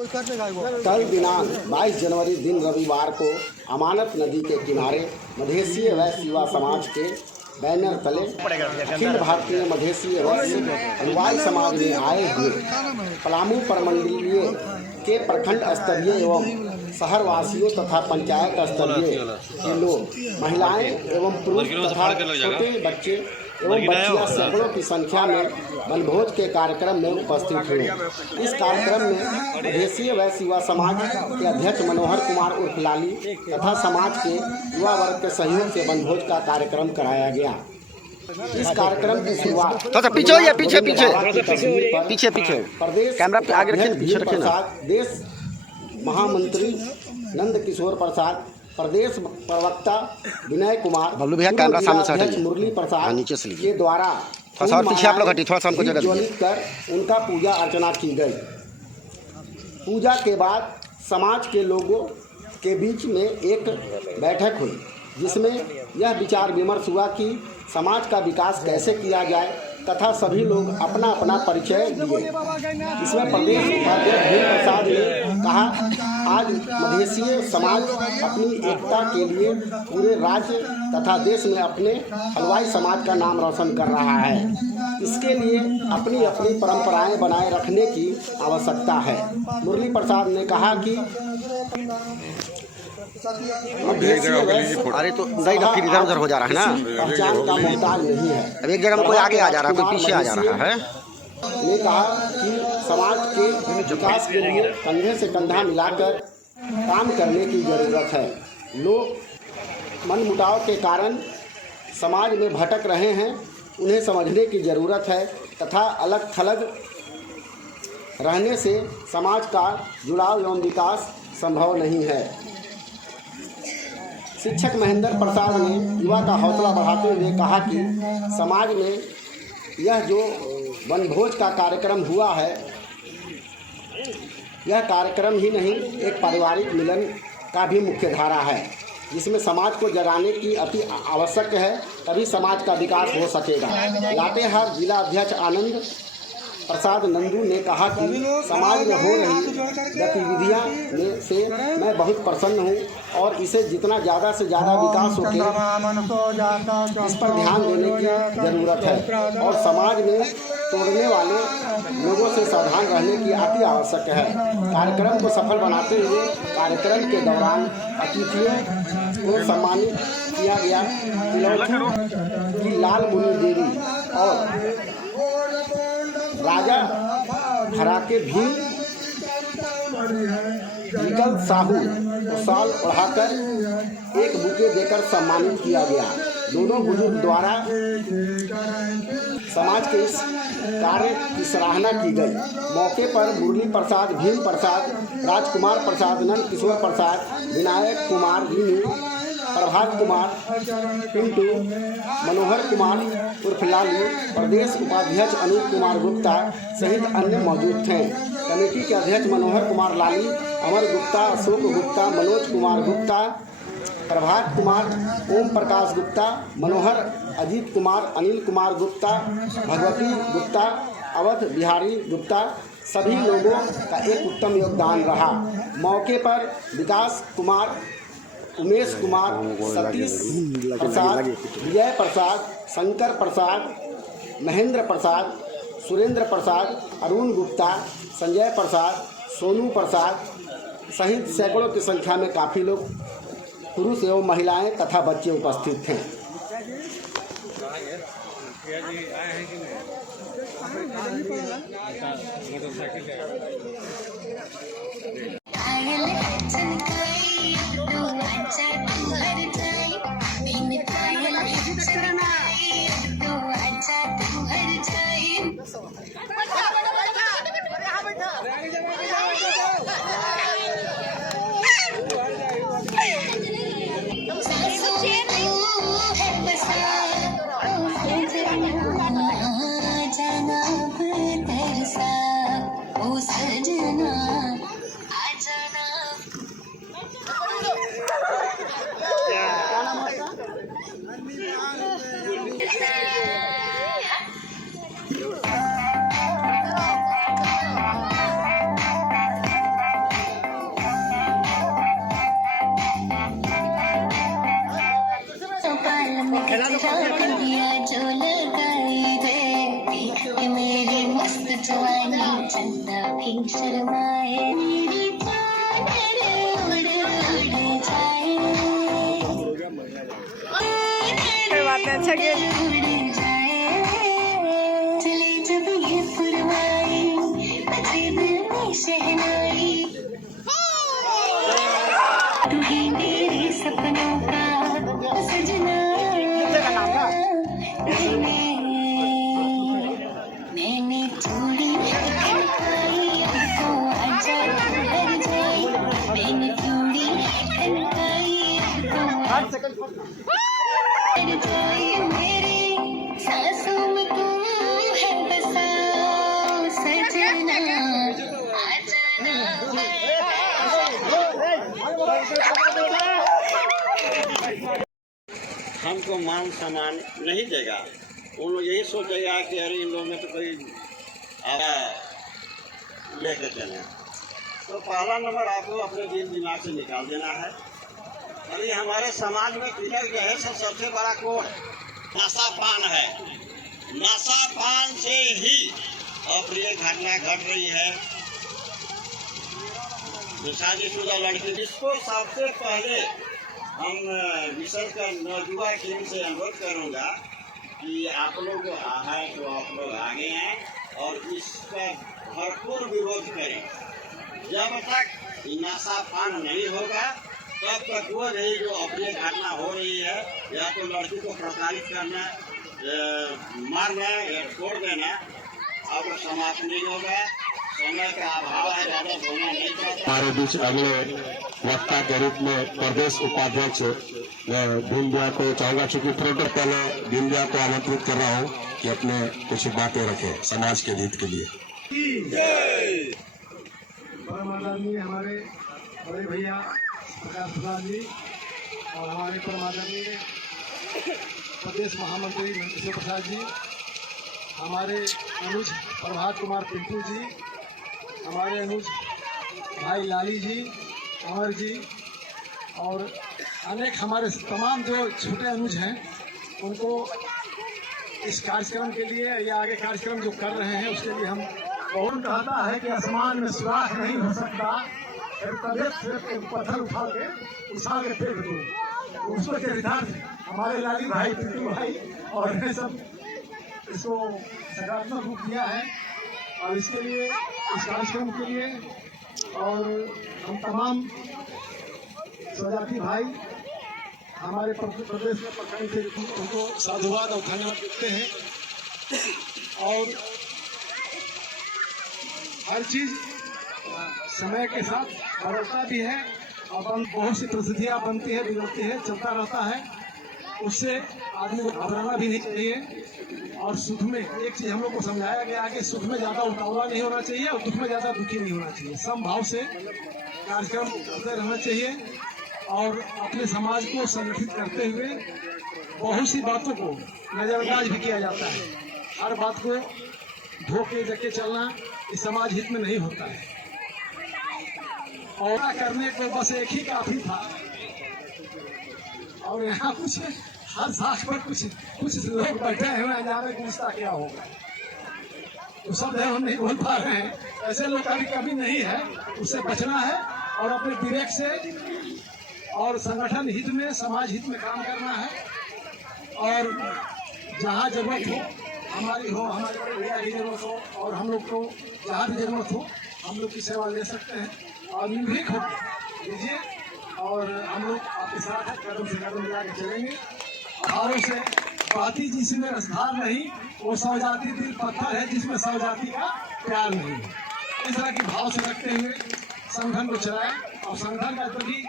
कल दिनांक 22 जनवरी दिन रविवार को अमानत नदी के किनारे मधेसीय वैश्य युवा समाज के बैनर तले अखिल भारतीय मधेसीय वैश्य अनुवाई समाज में आए हुए पलामू प्रमंडलीय के प्रखंड स्तरीय एवं शहरवासियों तथा पंचायत स्तरीय के लोग, महिलाएं एवं पुरुष तथा छोटे बच्चे एवं बच्चियां सैकड़ों की संख्या में वनभोज के कार्यक्रम में उपस्थित हुए। इस कार्यक्रम में मधेसीय वैश्य युवा समाज के अध्यक्ष मनोहर कुमार उर्फ लाली तथा समाज के युवा वर्ग के सहयोग से वनभोज का कार्यक्रम कराया गया। इस कार्यक्रम की शुरुआत पीछे प्रदेश कैमरा पे आगे रखें। देश महामंत्री नंद किशोर प्रसाद, प्रदेश प्रवक्ता विनय कुमार, कैमरा सामने मुरली प्रसाद नीचे से के द्वारा पीछे आप लोग हटी थोड़ा सा हमको जगह ज्वलित कर उनका पूजा अर्चना की गई। पूजा के बाद समाज के लोगों के बीच में एक बैठक हुई जिसमें यह विचार विमर्श हुआ कि समाज का विकास कैसे किया जाए तथा सभी लोग अपना अपना परिचय दिए। इसमें प्रदेश उपाध्यक्ष भीम प्रसाद ने कहा, आज मधेसीय समाज अपनी एकता के लिए पूरे राज्य तथा देश में अपने हलवाई समाज का नाम रोशन कर रहा है। इसके लिए अपनी अपनी परंपराएं बनाए रखने की आवश्यकता है। मुरली प्रसाद ने कहा कि अरे तो नहीं फिर इधर उधर हो जा रहा है ना, पहचान का मोहताज नहीं है। अब एक जगह में कोई आगे आ जा रहा है, कोई पीछे आ जा रहा है। ने कहा कि समाज के विकास के लिए कंधे से कंधा मिलाकर काम करने की जरूरत है। लोग मनमुटाव के कारण समाज में भटक रहे हैं, उन्हें समझने की जरूरत है तथा अलग थलग रहने से समाज का जुड़ाव एवं विकास संभव नहीं है। शिक्षक महेंद्र प्रसाद ने युवा का हौसला बढ़ाते हुए कहा कि समाज में यह जो वनभोज का कार्यक्रम हुआ है, यह कार्यक्रम ही नहीं एक पारिवारिक मिलन का भी मुख्य धारा है जिसमें समाज को जगाने की अति आवश्यक है, तभी समाज का विकास हो सकेगा। लातेहार जिला अध्यक्ष आनंद प्रसाद नंदू ने कहा कि समाज में हो रही गतिविधियां से मैं बहुत प्रसन्न हूं और इसे जितना ज़्यादा से ज़्यादा विकास हो सके इस पर ध्यान देने की ज़रूरत है और समाज में तोड़ने वाले लोगों से सावधान रहने की अति आवश्यक है। कार्यक्रम को सफल बनाते हुए कार्यक्रम के दौरान अतिथियों को सम्मानित किया गया। तिलौथू की लाल मुनि देवी और राजा हराके भी विकल्प साहू को शाल ओढ़ाकर एक बुके देकर सम्मानित किया गया। दोनों बुजुर्ग द्वारा समाज के इस कार्य की सराहना की गई। मौके पर मुरली प्रसाद, भीम प्रसाद, राजकुमार प्रसाद, नंद किशोर प्रसाद, विनायक कुमार, रीनू, प्रभात कुमार, पिंटू, मनोहर कुमार उर्फ लाली, प्रदेश उपाध्यक्ष अनूप कुमार गुप्ता सहित अन्य मौजूद थे। कमेटी के अध्यक्ष मनोहर कुमार लाली, अमर गुप्ता, अशोक गुप्ता, मनोज कुमार गुप्ता, प्रभात कुमार, ओम प्रकाश गुप्ता, मनोहर, अजीत कुमार, अनिल कुमार गुप्ता, भगवती गुप्ता, अवध बिहारी गुप्ता सभी लोगों का एक उत्तम योगदान रहा। मौके पर विकास कुमार, उमेश कुमार, सतीश प्रसाद, विजय प्रसाद, शंकर प्रसाद, महेंद्र प्रसाद, सुरेंद्र प्रसाद, अरुण गुप्ता, संजय प्रसाद, सोनू प्रसाद सहित सैकड़ों की संख्या में काफ़ी लोग पुरुष एवं महिलाएं तथा बच्चे उपस्थित थे। जाना तरसा फरमाए मेरी चादर उड़ जाए। कोई बात नहीं, अच्छा गेम। उड़ जाए चले जब ये फरमाए बजे दिल में शहनाई। तू ही मेरे सपनों का सजना। मैंने चूड़ी खनकाई तो आजा घर जाए। मैंने चूड़ी खनकाई तो घर जाए। मेरे सांसों में तू है बसा सजना। आ जाना हमको मान सम्मान नहीं देगा। उन लोग यही सोचेगा कि अरे इन लोगों में तो कोई आया लेके चले। तो पहला नंबर आपको अपने दिल दिमाग से निकाल देना है। अरे हमारे समाज में किधर जो है सबसे बड़ा कोड नशापान है। नशापान से ही अप्रिय घटना घट रही है। शादीशुदा लड़की जिसको सबसे पहले हम विशेष कर नौजुआ टीम से अनुरोध करूँगा कि आप लोग है तो आप लोग आगे हैं और इसका भरपूर विरोध करें। जब तक नशापान नहीं होगा तब तक वो नहीं जो अपनी घटना हो रही है या तो लड़की को प्रताड़ित करना, मारना या छोड़ देना अब समाप्त नहीं होगा। समय का अभाव है, ज़्यादा बोलना नहीं चाहता। हमारे बीच अगले वक्ता के रूप में प्रदेश उपाध्यक्ष भीमदिया को चाहूंगा, चूंकि प्रोटोकॉल भीमदिया को आमंत्रित कर रहा हूं कि अपने कुछ बातें रखें समाज के हित के लिए। परमादरणीय हमारे बड़े भैया प्रकाश प्रसाद जी और हमारे परमादरणीय प्रदेश महामंत्री नंदकिशोर प्रसाद जी, हमारे अनुज प्रभात कुमार पिंटू जी, हमारे अनुज भाई लाली जी, अमर जी और अनेक हमारे तमाम जो छोटे अनुज हैं उनको इस कार्यक्रम के लिए या आगे कार्यक्रम जो कर रहे हैं उसके लिए हम बहुत कहता है कि आसमान में सुराख नहीं हो सकता, फिर तबियत से पत्थर उछाल के फेंक दो। उसको चरितार्थ हमारे लाली भाई पिंटू भाई और ये सब इसको सकारात्मक रूप दिया है और इसके लिए इस कार्यक्रम के लिए और हम तमाम स्वजाति भाई हमारे प्रदेश में प्रखंड से उनको साधुवाद और धन्यवाद देते हैं। और हर चीज समय के साथ बदलता भी है और बहुत सी परिस्थितियाँ बनती है, बिगड़ती है, चलता रहता है। उससे आदमी को घबराना भी नहीं चाहिए। और सुख में एक चीज हम लोग को समझाया गया है कि सुख में ज्यादा उतावला नहीं होना चाहिए और दुख में ज्यादा दुखी नहीं होना चाहिए। समभाव से कार्यक्रम करते रहना चाहिए और अपने समाज को संगठित करते हुए बहुत सी बातों को नजरअंदाज भी किया जाता है। हर बात को धोखे जके चलना इस समाज हित में नहीं होता है और करने को बस एक ही काफी था। और यहाँ कुछ हर साख पर कुछ लोग बैठे हुए हैं, जाने पूछता क्या होगा, तो सब है हम नहीं बोल पा रहे हैं। ऐसे लोग कभी नहीं है, उससे बचना है और अपने विवेक से और संगठन हित में समाज हित में काम करना है। और जहाँ जरूरत हो हमारी हो, हमारे भैया की जरूरत हो और हम लोग को जहाँ भी जरूरत हो हम लोग की सेवा ले सकते हैं और निर्भीक हो लीजिए और हम लोग आपके साथ कदम से कदम मिला के चलेंगे। भावों से बाती जिसमें रसधार नहीं, वो सौजाती दिल पत्थर है जिसमें सौजाती का प्यार नहीं। इस तरह की भाव से रखते हुए संगठन को चलाएं और संगठन का तभी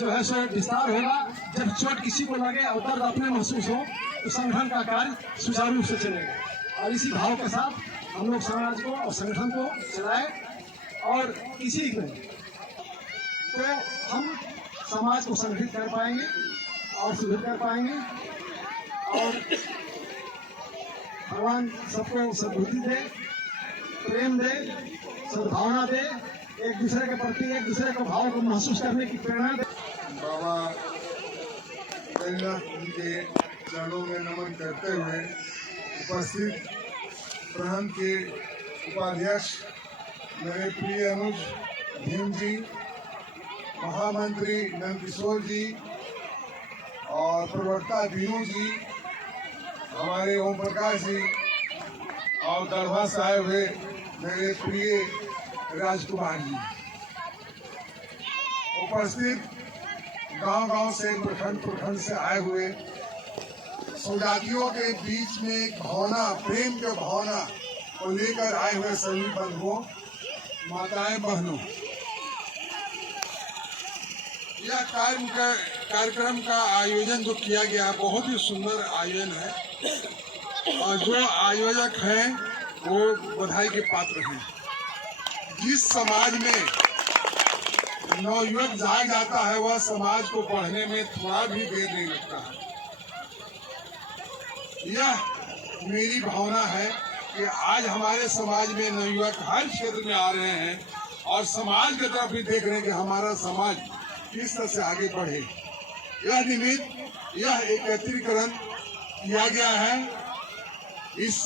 जो है सो विस्तार होगा जब चोट किसी को लगे और दर्द अपने महसूस हो तो संगठन का कार्य सुचारू रूप से चलेगा। और इसी भाव के साथ हम लोग समाज को और संगठन को चलाएं और इसी में तो हम समाज को संगठित कर पाएंगे और सुदृढ़ कर पाएंगे और भगवान सबको सद्बुद्धि दे, प्रेम दे, सद्भावना दे, एक दूसरे के प्रति एक दूसरे को भाव को महसूस करने की प्रेरणा दे। बाबा गरीनाथ जी के चरणों में नमन करते हुए उपस्थित प्रखंड के उपाध्यक्ष मेरे प्रिय अनुज भीम जी, महामंत्री नंदकिशोर जी और प्रवक्ता बीनू जी, हमारे ओम प्रकाश जी और दरभा से आए हुए मेरे प्रिय राजकुमार जी, उपस्थित गांव-गांव से, प्रखंड से आए हुए स्वजातियों के बीच में एक भावना, प्रेम के भावना को लेकर आए हुए सभी बंधुओं, माताएं, बहनों, यह कार्यक्रम का आयोजन जो किया गया बहुत ही सुंदर आयोजन है और जो आयोजक हैं वो बधाई के पात्र हैं। जिस समाज में नवयुवक जाग जाता है वह समाज को पढ़ने में थोड़ा भी देर नहीं लगता है। यह मेरी भावना है कि आज हमारे समाज में नवयुवक हर क्षेत्र में आ रहे हैं और समाज की तरफ भी देख रहे हैं कि हमारा समाज किस तरह से आगे बढ़े। यह निमित्त यह एकत्रीकरण किया गया है। इस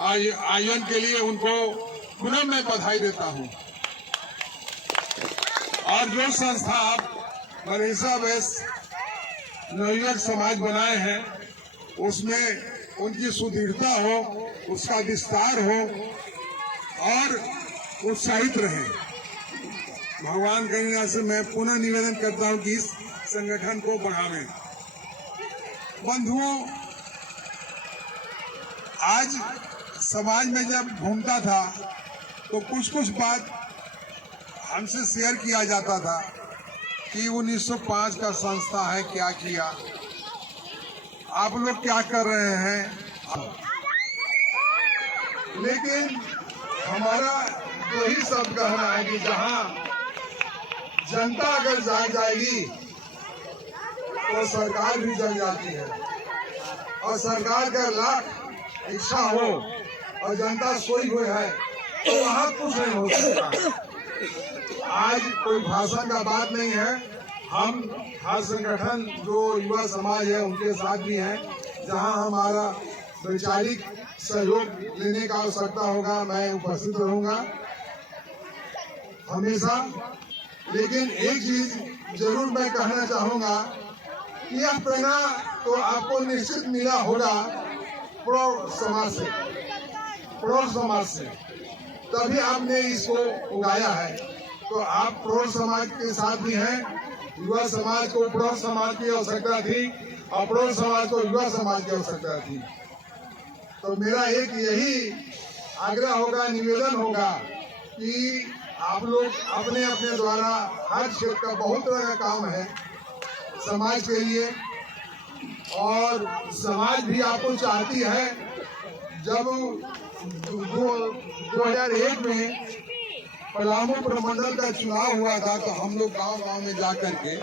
आयोजन के लिए उनको पुनः मैं बधाई देता हूं। और जो संस्था आप मरीसा बेस नवयुवक समाज बनाए हैं उसमें उनकी सुदृढ़ता हो, उसका विस्तार हो और उत्साहित रहे। भगवान करुणा से मैं पुनः निवेदन करता हूं कि इस संगठन को बढ़ावें। बंधुओं, आज समाज में जब घूमता था तो कुछ बात हमसे शेयर किया जाता था कि 1905 का संस्था है, क्या किया, आप लोग क्या कर रहे हैं। लेकिन हमारा यही सब कहना है कि जहां जनता अगर जाग जाएगी तो सरकार भी जग जाती है और सरकार का लाख इच्छा हो और जनता सोई हुई है तो वहां कुछ नहीं हो सकता। आज कोई भाषण का बात नहीं है, हम हर संगठन जो युवा समाज है उनके साथ भी हैं, जहां हमारा वैचारिक सहयोग लेने का आवश्यकता होगा मैं उपस्थित रहूंगा हमेशा। लेकिन एक चीज जरूर मैं कहना चाहूंगा कि यह प्रेरणा तो आपको निश्चित मिला होगा प्रौढ़ समाज से, तभी आपने इसको उगाया है। तो आप प्रौढ़ समाज के साथ भी हैं। युवा समाज को प्रौढ़ समाज की आवश्यकता थी और प्रौढ़ समाज को युवा समाज की आवश्यकता थी। तो मेरा एक यही आग्रह होगा, निवेदन होगा कि आप लोग अपने अपने द्वारा हर क्षेत्र का बहुत तरह का काम है समाज के लिए और समाज भी आपको चाहती है। जब 2001 में पलामू प्रमंडल का चुनाव हुआ था तो हम लोग गांव-गांव में जाकर के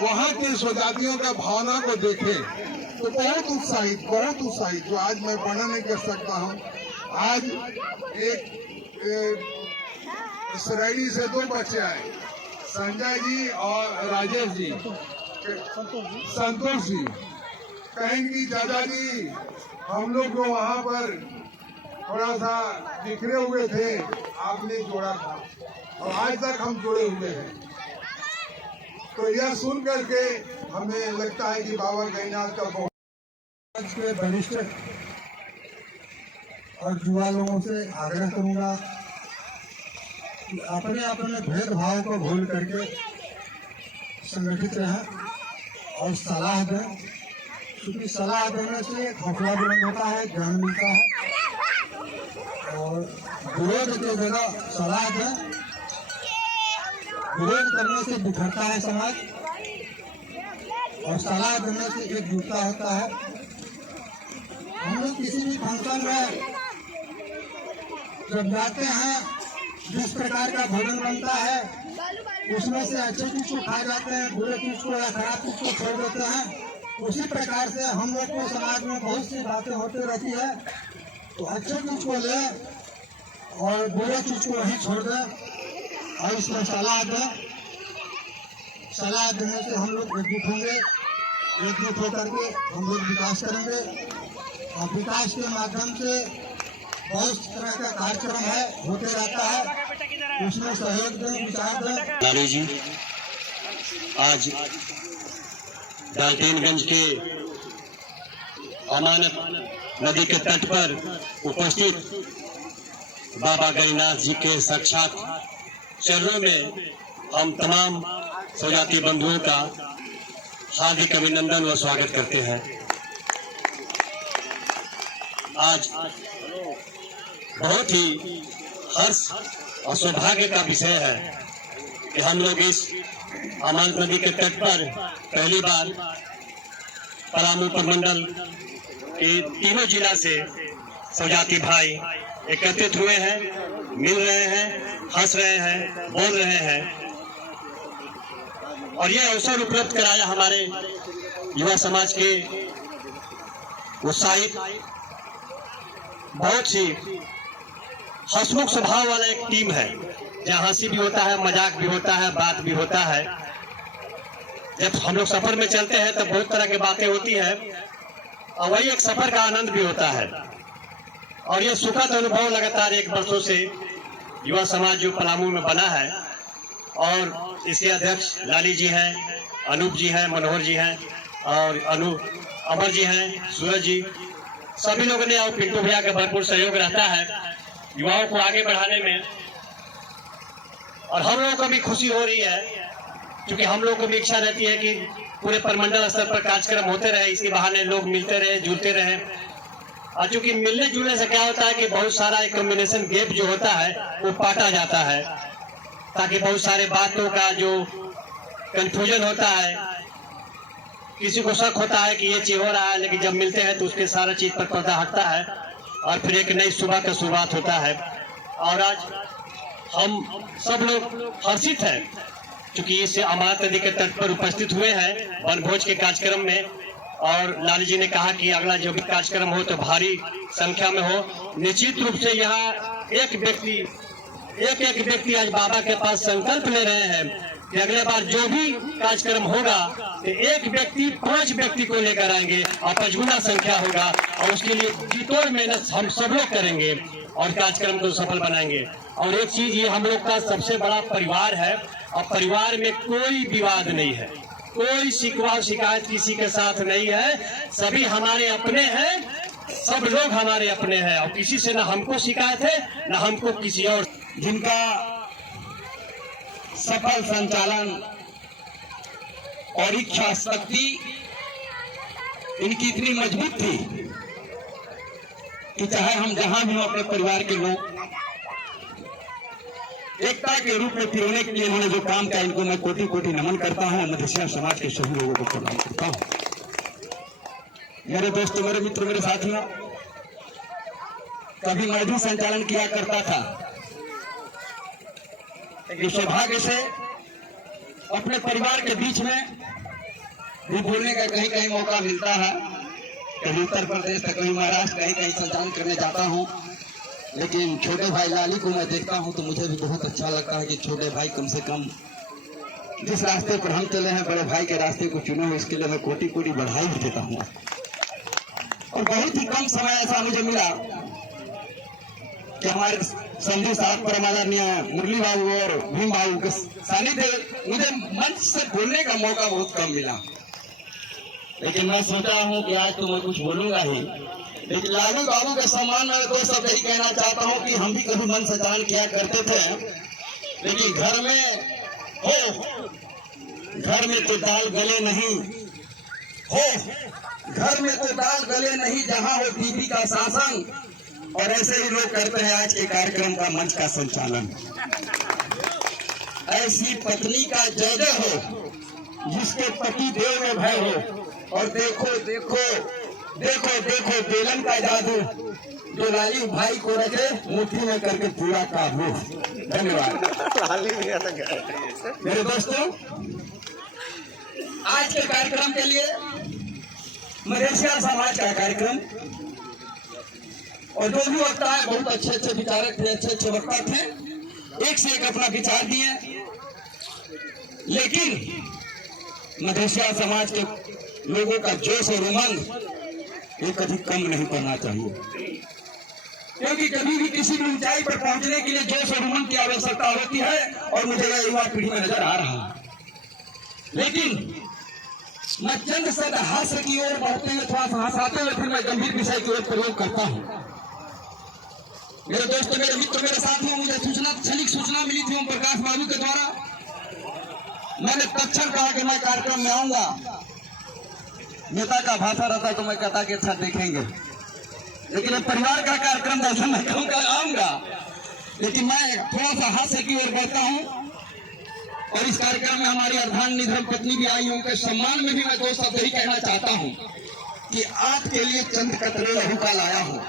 वहां के स्वजातियों का भावना को देखे तो बहुत उत्साहित जो आज मैं वर्णन नहीं कर सकता हूं। आज एक सराइडी से 2 बच्चे आए, संजय जी और राजेश जी, संतोष जी, कहेंगे कि चाचा जी हम लोग जो वहाँ पर थोड़ा सा बिखरे हुए थे आपने जोड़ा था और आज तक हम जुड़े हुए हैं। तो यह सुन करके हमें लगता है कि बाबा गैनाथ का बहुत के वरिष्ठ और युवा लोगों से आग्रह करूंगा कि अपने अपने भेदभाव को भूल करके संगठित रहें और सलाह दें, क्योंकि सलाह देने से हौसला बुलंद होता है, ज्ञान मिलता है। और विरोध की जगह सलाह दें, विरोध करने से बिखरता है समाज और सलाह देने से एकजुटता होता है। हम लोग किसी भी फंक्शन में जब जाते हैं, जिस प्रकार का भोजन बनता है उसमें से अच्छे चीज को खा जाते हैं, बुरे चीज को या खराब चीज को छोड़ देते हैं। उसी प्रकार से हम लोग को समाज में बहुत सी बातें होती रहती है, तो अच्छे चीज को ले और बुरे चीज को वहीं छोड़ दे और इसमें सलाह दें। सलाह देने से हम लोग एकजुट होंगे, एकजुट होकर के हम लोग विकास करेंगे और विकास के माध्यम से बहुत तरह का कार्यक्रम है, होते रहता है, उसमें सहयोग दें, विचार दें। लाली जी आज डाल्टेनगंज के अमानत नदी के तट पर उपस्थित बाबा गरीनाथ जी के साक्षात चरणों में हम तमाम स्वजाति बंधुओं का हार्दिक अभिनंदन व स्वागत करते हैं। आज बहुत ही हर्ष और सौभाग्य का विषय है कि हम लोग इस अमानत नदी के तट पर पहली बार पलामू प्रमंडल के तीनों जिला से स्वजाति भाई एकत्रित हुए हैं, मिल रहे हैं, हंस रहे हैं, बोल रहे हैं और यह अवसर उपलब्ध कराया हमारे युवा समाज के उत्साहित बहुत सी हंसमुख स्वभाव वाला एक टीम है, जहाँ हंसी भी होता है, मजाक भी होता है, बात भी होता है। जब हम लोग सफर में चलते हैं तो बहुत तरह की बातें होती है और वही एक सफर का आनंद भी होता है। और ये सुखद अनुभव लगातार 1 वर्षों से युवा समाज जो पलामू में बना है और इसके अध्यक्ष लाली जी हैं, अनूप जी हैं, मनोहर जी हैं और अमर जी हैं, सूरज जी, सभी लोगों ने और पिंटू भैया का भरपूर सहयोग रहता है युवाओं को आगे बढ़ाने में। और हम लोगों को भी खुशी हो रही है क्योंकि हम लोगों को भी इच्छा रहती है कि पूरे प्रमंडल स्तर पर कार्यक्रम होते रहे, इसके बहाने लोग मिलते रहे, जुलते रहे। और चूंकि मिलने जुलने से क्या होता है कि बहुत सारा एक कम्युनिकेशन गैप जो होता है वो पाटा जाता है, ताकि बहुत सारे बातों का जो कंफ्यूजन होता है, किसी को शक होता है कि ये चीज हो रहा है, लेकिन जब मिलते हैं तो उसके सारा चीज पर पर्दा हटता है और फिर एक नई सुबह का शुरुआत होता है। और आज हम सब लोग हर्षित हैं क्योंकि इस अमानत नदी के तट पर उपस्थित हुए हैं वनभोज के कार्यक्रम में। और लाली जी ने कहा कि अगला जो भी कार्यक्रम हो तो भारी संख्या में हो। निश्चित रूप से यहाँ एक एक व्यक्ति आज बाबा के पास संकल्प ले रहे हैं कि अगले बार जो भी कार्यक्रम होगा तो एक व्यक्ति 5 व्यक्ति को लेकर आएंगे और 5 संख्या होगा और उसके लिए जीतोड़ मेहनत हम सब लोग करेंगे और कार्यक्रम को सफल बनाएंगे। और एक चीज ये हम लोग का सबसे बड़ा परिवार है और परिवार में कोई विवाद नहीं है, कोई शिकवा शिकायत किसी के साथ नहीं है, सभी हमारे अपने हैं, सब लोग हमारे अपने हैं और किसी से ना हमको शिकायत है ना हमको किसी और। जिनका सफल संचालन और इच्छा शक्ति इनकी इतनी मजबूत थी कि चाहे हम जहां भी हो अपने परिवार के लोग एकता के रूप में पिरोने के लिए इन्होंने जो काम किया, इनको मैं कोटि कोटि नमन करता हूं। मधेसिया समाज के सभी लोगों को प्रणाम करता हूं। मेरे दोस्तों, मेरे मित्र, मेरे साथियों, कभी मैं भी संचालन किया करता था। इस सौभाग्य से अपने परिवार के बीच में भी बोलने का कहीं कहीं मौका मिलता है। कहीं उत्तर प्रदेश तो कहीं महाराष्ट्र, कहीं कहीं संचालन करने जाता हूँ, लेकिन छोटे भाई लाली को मैं देखता हूँ तो मुझे भी बहुत अच्छा लगता है कि छोटे भाई कम से कम जिस रास्ते पर हम चले हैं, बड़े भाई के रास्ते को चुने हुए, इसके लिए मैं कोटि कोटि बधाई भी देता हूँ। और बहुत ही कम समय ऐसा मुझे मिला कि हमारे संजू साहब पर आदरणीय मुरली बाबू और भीम बाबू के सानिध्य मुझे मंच से बोलने का मौका बहुत कम मिला, लेकिन मैं सोचा हूँ कि आज तो मैं कुछ बोलूंगा ही। लेकिन लालू बाबू के सम्मान में दो शब्द यही कहना चाहता हूँ कि हम भी कभी मंच संचालन किया करते थे, लेकिन घर में तो दाल गले नहीं हो, घर में तो दाल गले नहीं, जहाँ हो बीबी का शासन। और ऐसे ही लोग करते हैं आज के कार्यक्रम का मंच का संचालन। ऐसी पत्नी का जय जय हो जिसके पति देव में भय हो। और देखो देखो देखो देखो बेलन का जादू जो लाली भाई को रखे मुट्ठी में करके पूरा काबू। धन्यवाद मेरे दोस्तों। आज के कार्यक्रम के लिए मधेसिया समाज का कार्यक्रम, और जो भी वक्ता है बहुत अच्छे अच्छे विचारक थे, अच्छे अच्छे वक्ता थे, एक से एक अपना विचार दिए, लेकिन मधेसिया समाज के लोगों का जोश और उमंग ये कभी कम नहीं करना चाहिए। क्योंकि कभी भी किसी भी ऊंचाई पर पहुंचने के लिए जोश और उमंग की आवश्यकता होती है, और मुझे यह युवा पीढ़ी में नजर आ रहा है। लेकिन मैं चंद शब्द हास्य की ओर बढ़ते हुए, थोड़ा सा हंसाते हुए फिर मैं गंभीर विषय की ओर प्रयोग करता हूँ। मेरे दोस्तों, मेरे मित्र, मेरे साथियों, मुझे क्षणिक सूचना मिली थी ओम प्रकाश बाबू के द्वारा। मैंने तत्क्षण कहा कि मैं कार्यक्रम में आऊंगा। नेता का भाषा रहता तो मैं कहता कि अच्छा देखेंगे, लेकिन अब परिवार का कार्यक्रम जैसा मैं कहूँगा आऊंगा। लेकिन मैं थोड़ा सा हास्य की ओर बढ़ता हूँ, और इस कार्यक्रम में हमारी अर्धांगिनी धर्मपत्नी भी आई, उनके सम्मान में भी मैं दो शब्द ही कहना चाहता हूँ कि आपके लिए चंद कतरे लहू का लाया हूँ,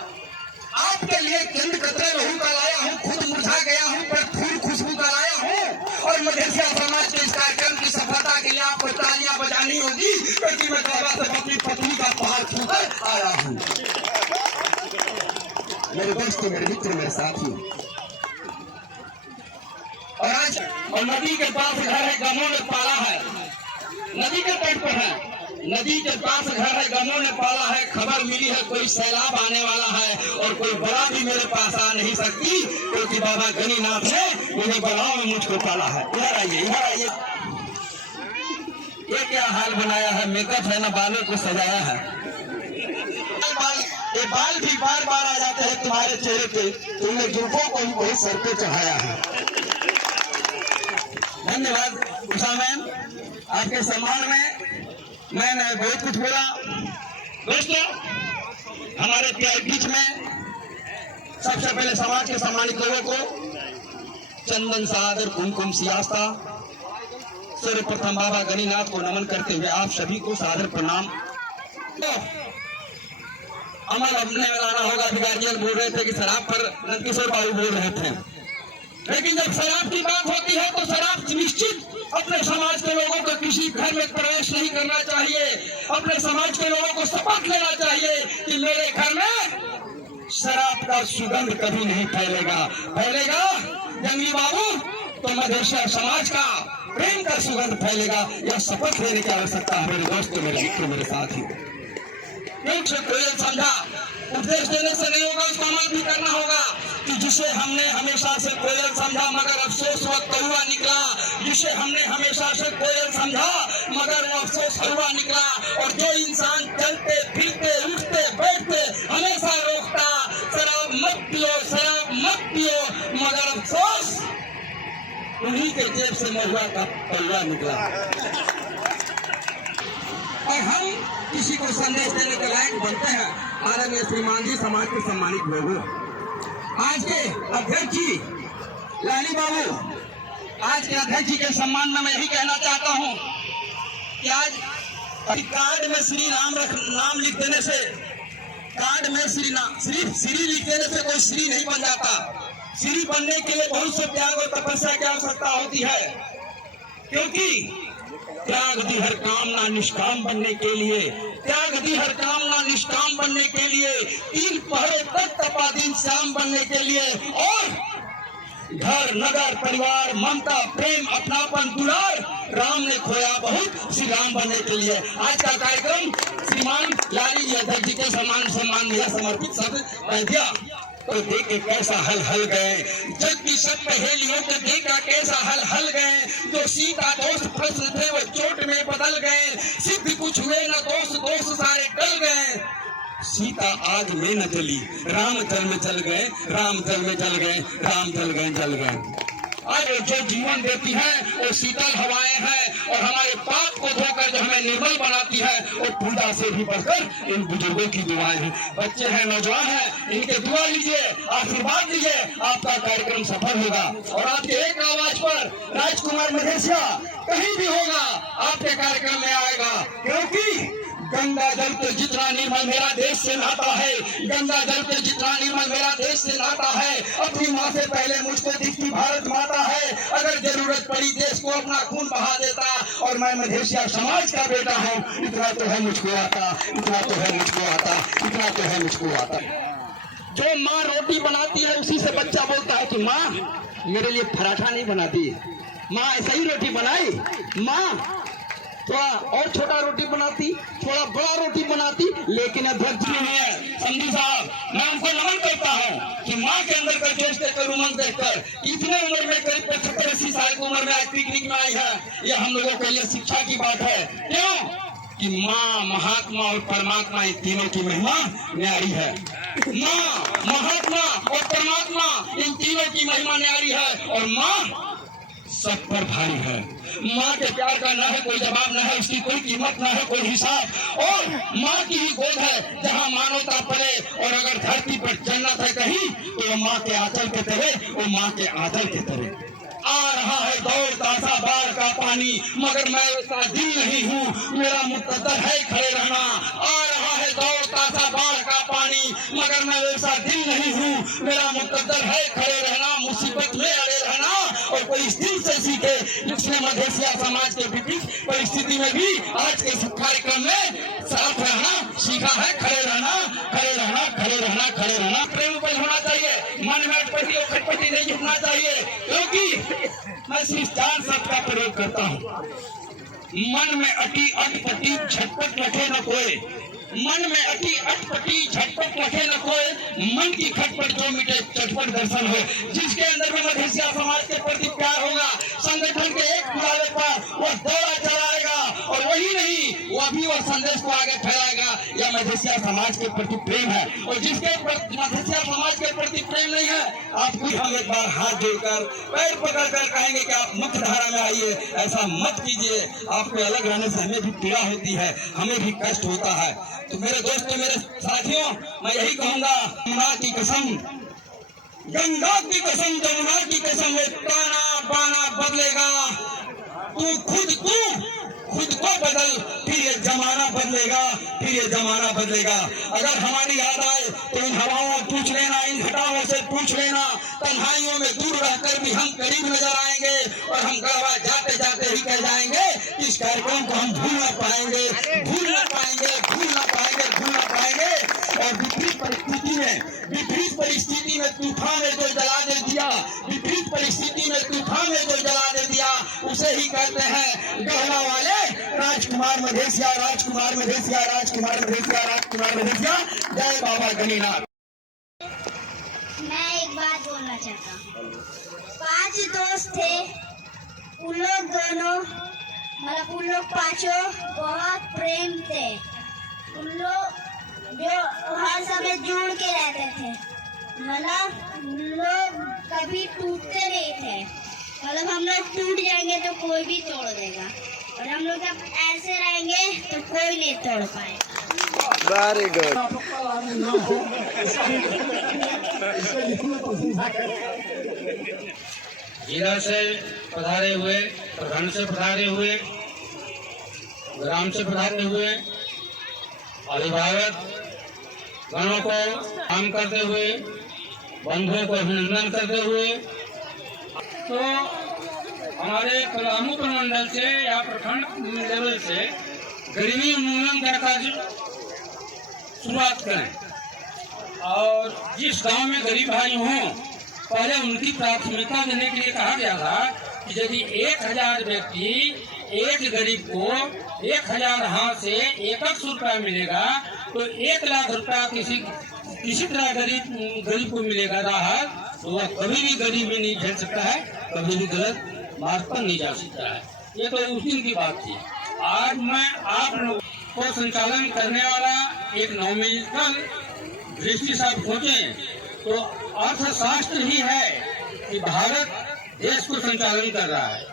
आपके लिए चंद कतरे लहू का लाया हूँ। खुद मुरझा गया हूँ पर फूल खुशबू का लाया हूँ, और मधेसिया समाज के इस कार्यक्रम की सफलता के लिए आपको तालियां बजानी होगी, क्योंकि मैं बाबा से अपनी पत्नी का पहाड़ छूकर आया हूँ। मेरे दोस्तों, मेरे मित्र, मेरे साथी, और आज और नदी के पास घर है, गमों ने पाला है, नदी के तट पर है, नदी के पास घर है, गमों ने पाला है। खबर मिली है कोई सैलाब आने वाला है, और कोई बड़ा भी मेरे पास आ नहीं सकती, क्योंकि बाबा गणिनाथ ने मुझे बड़ाओं में मुझको पाला है। इधर आइए, इधर आइए। ये क्या हाल बनाया है, मेकअप है ना, बालों को सजाया है। ये बाल भी बार बार आ जाते हैं तुम्हारे चेहरे पे, तुमने जुल्फों को ही वही सर पे चढ़ाया है। धन्यवाद उषा मैम, आपके सम्मान में मैंने बहुत कुछ बोला। दोस्तों, हमारे बीच में सबसे पहले समाज के सम्मानित लोगों को चंदन सादर कुमकुम सियास्ता सर्वप्रथम बाबा गणिनाथ को नमन करते हुए आप सभी को सादर प्रणाम। अमल अपने में लाना होगा। अधिकारियों बोल रहे थे कि शराब पर नंदकिशोर बाबू बोल रहे थे, लेकिन जब शराब की बात होती है तो शराब निश्चित अपने समाज के लोगों को किसी घर में प्रवेश नहीं करना चाहिए। अपने समाज के लोगों को शपथ लेना चाहिए कि मेरे घर में शराब का सुगंध कभी नहीं फैलेगा जंगली बाबू, तो मधेसिया समाज का प्रेम का सुगंध फैलेगा। यह शपथ लेने की आवश्यकता है मेरे दोस्तों, मेरे मित्र, मेरे साथी। कोयल समझा उपदेश देने से नहीं होगा, उसको अमल भी करना होगा कि जिसे हमने हमेशा से कोयल समझा मगर अफसोस वक्त कौवा निकला, जिसे हमने हमेशा से कोयल समझा मगर वो अफसोस कौवा निकला। और जो इंसान चलते फिरते उठते बैठते हमेशा रोकता शराब मत पियो, शराब मत पियो, मगर अफसोस उन्हीं के जेब से महुआ का कौवा निकला। और हम किसी को संदेश देने के लायक बनते हैं। आदरणीय श्रीमान जी, समाज के सम्मानित लोगों, आज के अध्यक्ष जी लाली बाबू, आज के अध्यक्ष जी के सम्मान में मैं यही कहना चाहता हूं कि आज कार्ड में श्री राम नाम लिख देने से, कार्ड में सिर्फ श्री लिख देने से कोई श्री नहीं बन जाता। श्री बनने के लिए बहुत से त्याग और तपस्या की आवश्यकता होती है, क्योंकि त्याग दी हर कामना निष्काम बनने के लिए, त्याग दी हर कामना निष्काम बनने के लिए, 3 पहरे तक तपा दिन शाम बनने के लिए, और घर नगर परिवार ममता प्रेम अपनापन दुलार राम ने खोया बहुत श्री राम बनने के लिए। आज का कार्यक्रम श्रीमान लाली जी अध्यक्ष जी के सम्मान में समर्पित शब्द मैं दिया, तो देख के कैसा हल गए, जग की सब पहेलियों को देखा कैसा हल गए। जो सीता दोस्त प्रश्न थे वो चोट में बदल गए, सिद्ध कुछ हुए न दोस्त सारे टल गए। सीता आग में न जली, राम जल में जल गए, राम जल में जल गए, राम जल गए। और जो जीवन देती है वो शीतल हवाएं हैं, और हमारे पाप को धोकर जो हमें निर्मल बनाती है वो पूजा से भी बढ़कर इन बुजुर्गों की दुआएं हैं। बच्चे हैं, नौजवान हैं, इनके दुआ लीजिए, आशीर्वाद लीजिए, आपका कार्यक्रम सफल होगा। और आपके एक आवाज पर राजकुमार मधेसिया कहीं भी होगा, आपके कार्यक्रम में आएगा, क्योंकि गंगा जल के जितना निर्मल मेरा देश से नाता है, गंगा जल के जितना निर्मल मेरा देश से नाता है। अपनी माँ से पहले मुझको दिखती भारत माता है, अगर जरूरत पड़ी देश को अपना खून बहा देता। और मैं मधेसिया समाज का बेटा हूँ, इतना तो है मुझको आता, इतना तो है मुझको आता, इतना तो है मुझको आता। जो माँ रोटी बनाती है उसी से बच्चा बोलता है कि माँ मेरे लिए पराठा नहीं बनाती, माँ ऐसा ही रोटी बनाई, माँ थोड़ा और छोटा रोटी बनाती, थोड़ा बड़ा रोटी बनाती, लेकिन अध्यक्ष नहीं है। संधू साहब, मैं उनको नमन करता हूँ कि माँ के अंदर का जोश देखकर, उमंग देखकर, इतने उम्र में करीब 75-80 साल की उम्र में आज पिकनिक में आई है। ये हम लोगों के लिए शिक्षा की बात है। क्यों कि माँ, महात्मा और परमात्मा, इन तीनों की महिमा न्यारी है। माँ, महात्मा और परमात्मा, इन तीनों की महिमा न्यारी है। और माँ सब पर भारी है। माँ के प्यार का ना है कोई जवाब, ना है उसकी कोई कीमत, ना है कोई हिसाब। और माँ की ही गोद है जहाँ मानवता पले। और अगर धरती पर जन्नत है कहीं, तो वो माँ के आंचल के तरह, वो माँ के आंचल के तरह। आ रहा है दौड़ता सा बाढ़ का पानी, मगर मैं उसका दिल नहीं हूँ, मेरा मुकद्दर है खड़े रहना। आ रहा है दौड़ता सा बाढ़ का पानी, मगर मैं वैसा दिल नहीं हूँ, मेरा मुकद्दर है खड़े रहना। मुसीबत में अड़े रहना, और कोई इस दिल से सीखे जिसने मधेसिया समाज के विपरीत परिस्थिति में भी आज के इस कार्यक्रम में साथ रहना सीखा है। खड़े रहना, खड़े रहना, खड़े रहना, खड़े रहना। प्रेम उपज होना चाहिए, मन में अटपटी और खटपटी नहीं झुकना चाहिए। क्योंकि मैं सिर्फ 4 शब्द का प्रयोग करता हूँ। मन में अटी अटपटी झटपट रखे न कोई, मन में अटी अटपटी झटपट रखे न कोई, मन की खटपट जो मिटे चटपट दर्शन हो। जिसके अंदर में मधेसिया समाज के प्रति प्यार होगा, संगठन के एक बुलावे पर वह दौड़ा चलाएगा, और वही नहीं, वह भी वह संदेश को आगे फैलाएगा। यह मधेसिया समाज के प्रति प्रेम है। और जिसके मधेसिया समाज के प्रति प्रेम नहीं है, आपको हम एक बार हाथ जोड़कर पैर पकड़कर कहेंगे कि आप मुख्य धारा में आइए। ऐसा मत कीजिए, आपको अलग रहने से हमें भी पीड़ा होती है, हमें भी कष्ट होता है। तो मेरे दोस्तों, मेरे साथियों, मैं यही कहूंगा, गंगा की कसम, गंगा की कसम, जमुना की कसम, ताना बाना बदलेगा, तू खुद को बदल, फिर ये जमाना बदलेगा, फिर ये जमाना बदलेगा। अगर हमारी याद आए तो इन हवाओं पूछ लेना, इन घटाओं से पूछ लेना, तन्हाइयों में दूर रहकर भी हम करीब नजर आएंगे। और हम गढ़वा जाते जाते ही कह जाएंगे कि इस कार्यक्रम को हम भूल ना पाएंगे, भूल ना पाएंगे, भूल ना पाएंगे, भूल ना पाएंगे। और विपरीत परिस्थिति में तूफान ने जो जला दे दिया, विपरीत परिस्थिति में तूफान ने जो जला दे दिया, उसे ही कहते हैं गढ़वा वाले राजकुमार मधेसिया, राजकुमार मधेसिया, राजकुमार मधेसिया, राजकुमार मधेसिया। जय बाबा गणिनाथ। मैं एक बात बोलना चाहता हूँ। 5 दोस्त थे, उन लोग दोनों, मतलब उन लोग पांचों बहुत प्रेम थे। उन लोग जो हर समय जुड़ के रहते थे, मतलब लोग कभी टूटते नहीं थे। मतलब हम लोग टूट जाएंगे तो कोई भी तोड़ देगा, और हम लोग जब ऐसे रहेंगे तो कोई नहीं तोड़ पाएगा। Very good. जिला से पधारे हुए, प्रखंड से पधारे हुए, ग्राम से पधारे हुए अभिभावक गणों को काम करते हुए, बंधुओं को अभिनंदन करते हुए, तो हमारे पलामू प्रमंडल से या प्रखंड लेवल से गरीबी उन्मूलन का कार्य शुरुआत करें। और जिस गांव में गरीब भाई हों, पहले उनकी प्राथमिकता देने के लिए कहा गया था कि यदि 1000 व्यक्ति एक गरीब को 1000 हाथ से 100 रुपया मिलेगा, तो 1 लाख रुपया किसी तरह गरीब को मिलेगा राहत, तो वह कभी भी गरीबी नहीं झेल सकता है, कभी भी गलत मार्ग पर नहीं जा सकता है। ये तो उस दिन की बात थी। आज मैं आप लोग को संचालन करने वाला एक नवोन्मेष दृष्टि से आप सोचें तो अर्थशास्त्र ही है कि भारत देश को संचालन कर रहा है।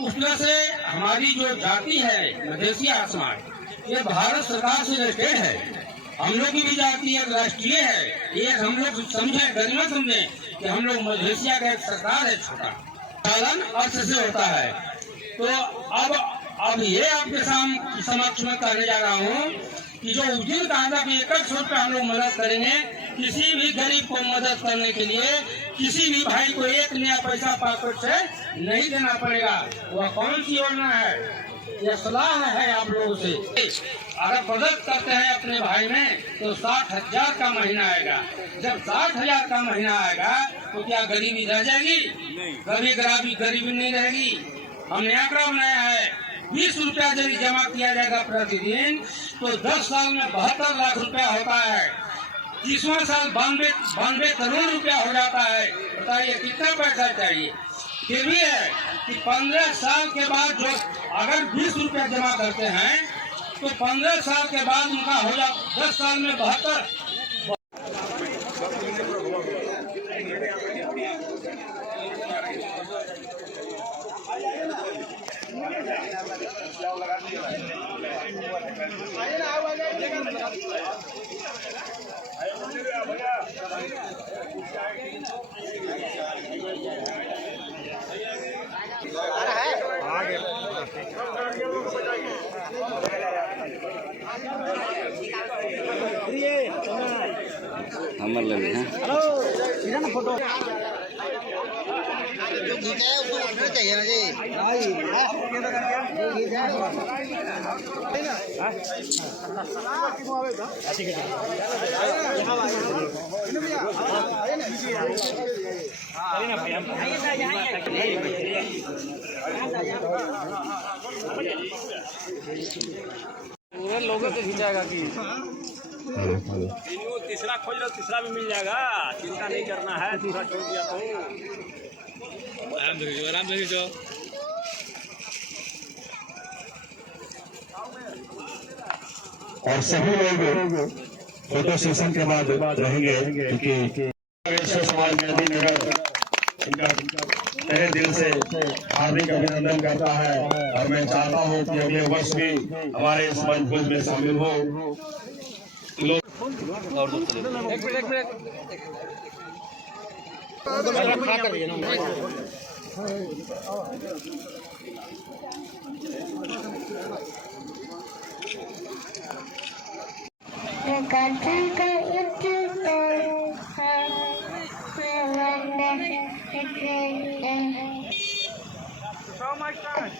उसमें से हमारी जो जाति है मधेसिया समाज, ये भारत सरकार से रिलेटेड है। हम लोग की भी जाति एक राष्ट्रीय है। ये हम लोग समझे, गरिमा समझे कि हम लोग मधेसिया का एक सरकार है, छोटा पालन अर्थ से होता है। तो अब ये आपके समक्ष में कहने जा रहा हूँ कि जो उस दिन कहा था कि 100 रुपये हम लोग मदद करेंगे, किसी भी गरीब को मदद करने के लिए किसी भी भाई को 1 नया पैसा पॉकेट से नहीं देना पड़ेगा। वह कौन सी योजना है? यह सलाह है आप लोगों से। अगर मदद करते हैं अपने भाई में तो 60,000 का महीना आएगा। जब 60,000 का महीना आएगा तो क्या गरीबी रह जाएगी? कभी गरीबी नहीं रहेगी। हमने आंकड़ा बनाया है 20 रुपया यदि जमा किया जाएगा प्रतिदिन तो 10 साल में 72 लाख रुपया होता है। 30वां साल 92 करोड़ रुपया हो जाता है। बताइए कितना पैसा चाहिए। फिर भी है कि 15 साल के बाद जो अगर 20 रुपया जमा करते हैं तो 15 साल के बाद उनका हो जा 10 साल में 72। हमर लगे हैं हेलो इधर ना फोटो जो खींचा है उसको फोटो चाहिए ना जी। पूरे लोगों से खींचाएगा कि तीसरा खोज लो, तीसरा भी मिल जाएगा, चिंता नहीं करना है। दूसरा छोड़ दिया तो आराम से और सभी लोग फोटो सेशन के बाद रहेंगे क्योंकि समाज गांधी नगर इनका तहे दिल से हार्दिक अभिनंदन करता है और मैं चाहता हूं कि अगले वर्ष भी हमारे इस वनभोज में शामिल हो। एक मिनट So much fun.